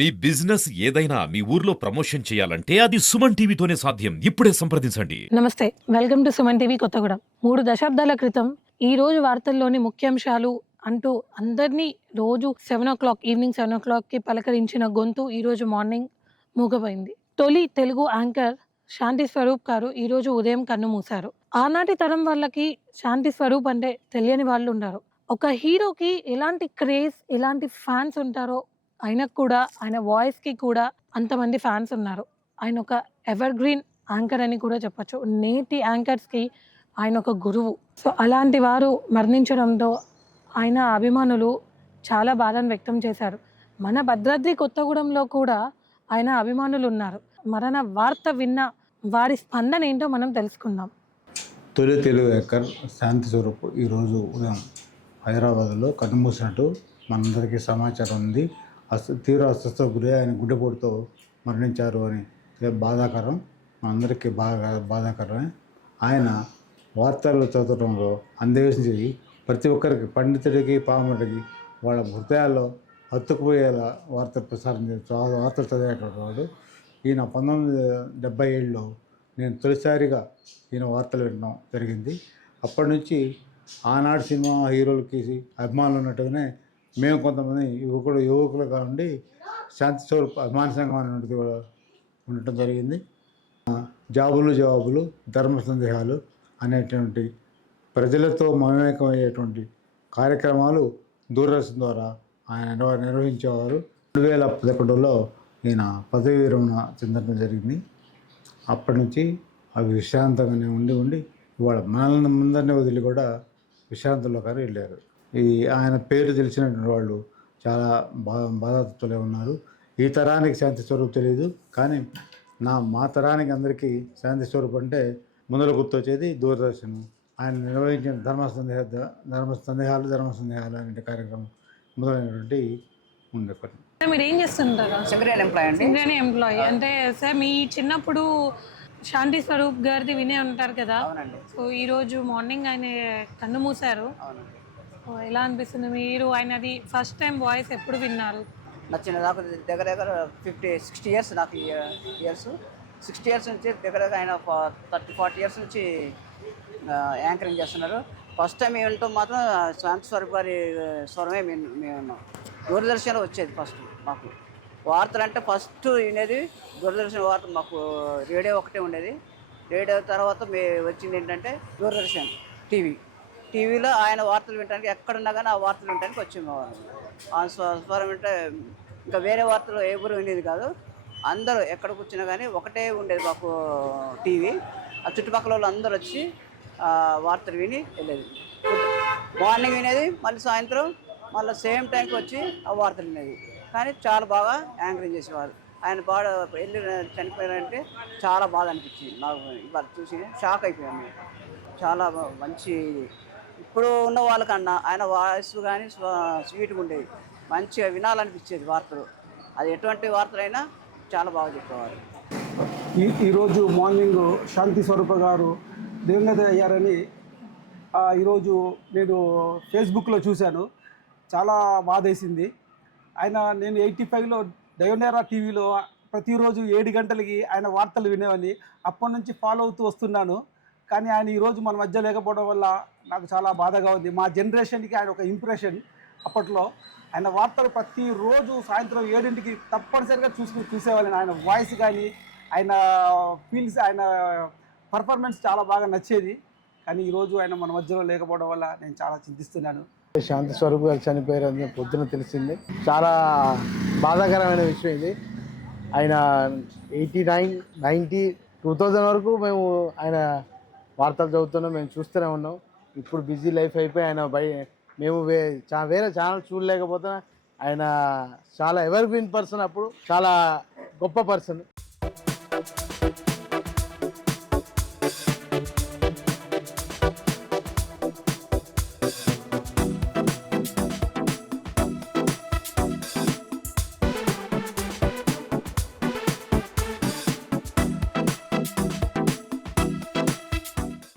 మీ business ఏదైనా మీ ఊర్లో promotion చేయాలంటే అది సుమన్ టీవీతోనే సాధ్యం. ఇప్పుడే సంప్రదించండి. నమస్తే, welcome to Suman TV Kothagudem. 3 దశాబ్దాల క్రితం ఈ రోజు వార్తల్లోని ముఖ్యాంశాలు అంటూ అందరినీ రోజు 7 ఈవినింగ్ 7కి పలకరించిన గొంతు ఈ రోజు మార్నింగ్ మూగపోయింది. తొలి తెలుగు యాంకర్ శాంతి స్వరూప్ గారు ఈ రోజు ఉదయం కన్నుమూశారు. ఆనాటి తరం వాళ్ళకి శాంతి స్వరూప్ అంటే తెలియని వాళ్ళు ఉండరు. ఒక హీరోకి ఎలాంటి క్రేజ్, ఎలాంటి ఫ్యాన్స్ ఉంటారో ఆయనకు కూడా, ఆయన వాయిస్‌కి కూడా అంతమంది ఫ్యాన్స్ ఉన్నారు. ఆయన ఒక ఎవర్ గ్రీన్ యాంకర్ అని కూడా చెప్పొచ్చు. నేటి యాంకర్స్‌కి ఆయన ఒక గురువు. సో అలాంటి వారు మరణించడంతో ఆయన అభిమానులు చాలా బాధను వ్యక్తం చేశారు. మన భద్రాద్రి కొత్తగూడెంలో కూడా ఆయన అభిమానులు ఉన్నారు. మరణ వార్త విన్న వారి స్పందన ఏంటో మనం తెలుసుకుందాం. తొలి తెలుగు యాంకర్ శాంతి స్వరూప్ ఈరోజు ఉదయం హైదరాబాద్లో కన్నుమూసినట్టు మనందరికీ సమాచారం ఉంది. తీవ్ర అస్వస్థతకు గురి ఆయన గుండెపోటుతో మరణించారు అని బాధాకరం, మనందరికీ బాగా బాధాకరమే. ఆయన వార్తలు చదవడంలో అందవేసి ప్రతి ఒక్కరికి, పండితుడికి పామరుడికి వాళ్ళ హృదయాల్లో హత్తుకుపోయేలా వార్తలు ప్రసారం వార్తలు చదివేటువంటి వాడు. ఈయన 1977లో నేను తొలిసారిగా ఈయన వార్తలు వినడం జరిగింది. అప్పటి నుంచి ఆనాడు సినిమా హీరోలకి అభిమానులు ఉన్నట్టుగానే మేము కొంతమంది యువకులుగా ఉండి శాంతి స్వరూప్ అభిమాన సంఘం అనేది కూడా ఉండటం జరిగింది. జాబులు జవాబులు ధర్మ సందేహాలు అనేటువంటి ప్రజలతో మమేకమయ్యేటువంటి కార్యక్రమాలు దూరదర్శన్ ద్వారా ఆయన నిర్వహించేవారు. 2011లో ఈయన పదవీ విరమణ చెందడం జరిగింది. అప్పటి నుంచి అవి విశ్రాంతంగానే ఉండి ఇవాళ మనల్ని ముందరిని వదిలి కూడా విశ్రాంతంలో కానీ వెళ్ళారు. ఆయన పేరు తెలిసినటువంటి వాళ్ళు చాలా బాధాతత్తులే ఉన్నారు. ఈ తరానికి శాంతి స్వరూప్ తెలియదు, కానీ మా తరానికి అందరికీ శాంతి స్వరూప్ అంటే ముందర గుర్తొచ్చేది దూరదర్శన్. ఆయన నిర్వహించిన ధర్మ సందేహాలు అనే కార్యక్రమం మొదలైనటువంటి ఉండేప్పటి. మీరు ఏం చేస్తుంటారు? సింగరేణి ఎంప్లాయీ అంటే సార్, మీ చిన్నప్పుడు శాంతి స్వరూప్ గారిది వినే ఉంటారు కదా. సో ఈరోజు మార్నింగ్ ఆయన కన్ను మూసారు. ఎలా అనిపిస్తుంది? మీరు ఆయనది ఫస్ట్ టైం వాయిస్ ఎప్పుడు విన్నారు? నచ్చిన నాకు దగ్గర 60 ఇయర్స్, నాకు ఇయర్స్ 60 ఇయర్స్ నుంచి దగ్గర ఆయన 30-40 ఇయర్స్ నుంచి యాంకరింగ్ చేస్తున్నారు. ఫస్ట్ టైం వింటూ మాత్రం శాంతి స్వరూప్ గారి స్వరమే మేము దూరదర్శన్లో వచ్చేది. ఫస్ట్ మాకు వార్తలు అంటే ఫస్ట్ వినేది దూరదర్శన్ వార్త. మాకు రేడియో ఒకటే ఉండేది. రేడియో తర్వాత వచ్చింది ఏంటంటే దూరదర్శన్ టీవీలో ఆయన వార్తలు వినడానికి ఎక్కడున్నా కానీ ఆ వార్తలు వినడానికి వచ్చేవారు. ఆ స్వరం అంటే ఇంకా వేరే వార్తలు ఎవరు వినేది కాదు. అందరూ ఎక్కడ కూర్చున్నా కానీ ఒకటే ఉండేది మాకు టీవీ. ఆ చుట్టుపక్కల వాళ్ళు అందరూ వచ్చి వార్తలు విని వెళ్ళేది. మార్నింగ్ వినేది, మళ్ళీ సాయంత్రం మళ్ళీ సేమ్ టైంకి వచ్చి ఆ వార్తలు వినేది. కానీ చాలా బాగా యాంకరింగ్ చేసేవారు. ఆయన వెళ్ళి చనిపోయారంటే చాలా బాధ అనిపించింది నాకు. ఇవాళ చూసి షాక్ అయిపోయాను. చాలా మంచి, ఇప్పుడు ఉన్న వాళ్ళకన్నా ఆయన వాయిస్ కానీ స్వీట్గా ఉండేది. మంచిగా వినాలనిపించేది వార్తలు. అది ఎటువంటి వార్తలైనా చాలా బాగా చెప్పేవారు. ఈరోజు మార్నింగ్ శాంతి స్వరూప గారు దివంగత అయ్యారని ఈరోజు నేను ఫేస్బుక్లో చూశాను. చాలా బాధేసింది. నేను 85లో డయోనేరా టీవీలో ప్రతిరోజు 7 గంటలకి ఆయన వార్తలు వినేవాడిని. అప్పటి నుంచి ఫాలో అవుతూ వస్తున్నాను. కానీ ఆయన ఈరోజు మన మధ్య లేకపోవడం వల్ల నాకు చాలా బాధగా ఉంది. మా జనరేషన్కి ఆయన ఒక ఇంప్రెషన్. అప్పట్లో ఆయన వార్తలు ప్రతిరోజు సాయంత్రం 7ంటికి తప్పనిసరిగా చూసేవాళ్ళని. ఆయన వాయిస్ కానీ, ఆయన ఫీల్స్, ఆయన పర్ఫార్మెన్స్ చాలా బాగా నచ్చేది. కానీ ఈరోజు ఆయన మన మధ్యలో లేకపోవడం వల్ల నేను చాలా చింతిస్తున్నాను. శాంతి స్వరూప్ గారు చనిపోయారని పొద్దున తెలిసింది. చాలా బాధాకరమైన విషయం ఇది. ఆయన 89, 90, 2000 వరకు మేము ఆయన వార్తలు చదువుతున్నాం, మేము చూస్తూనే ఉన్నాం. ఇప్పుడు బిజీ లైఫ్ అయిపోయి ఆయన మేము వేరే ఛానల్ చూడలేకపోతున్నా. ఆయన చాలా ఎవర్ గ్రీన్ పర్సన్, అప్పుడు చాలా గొప్ప పర్సన్.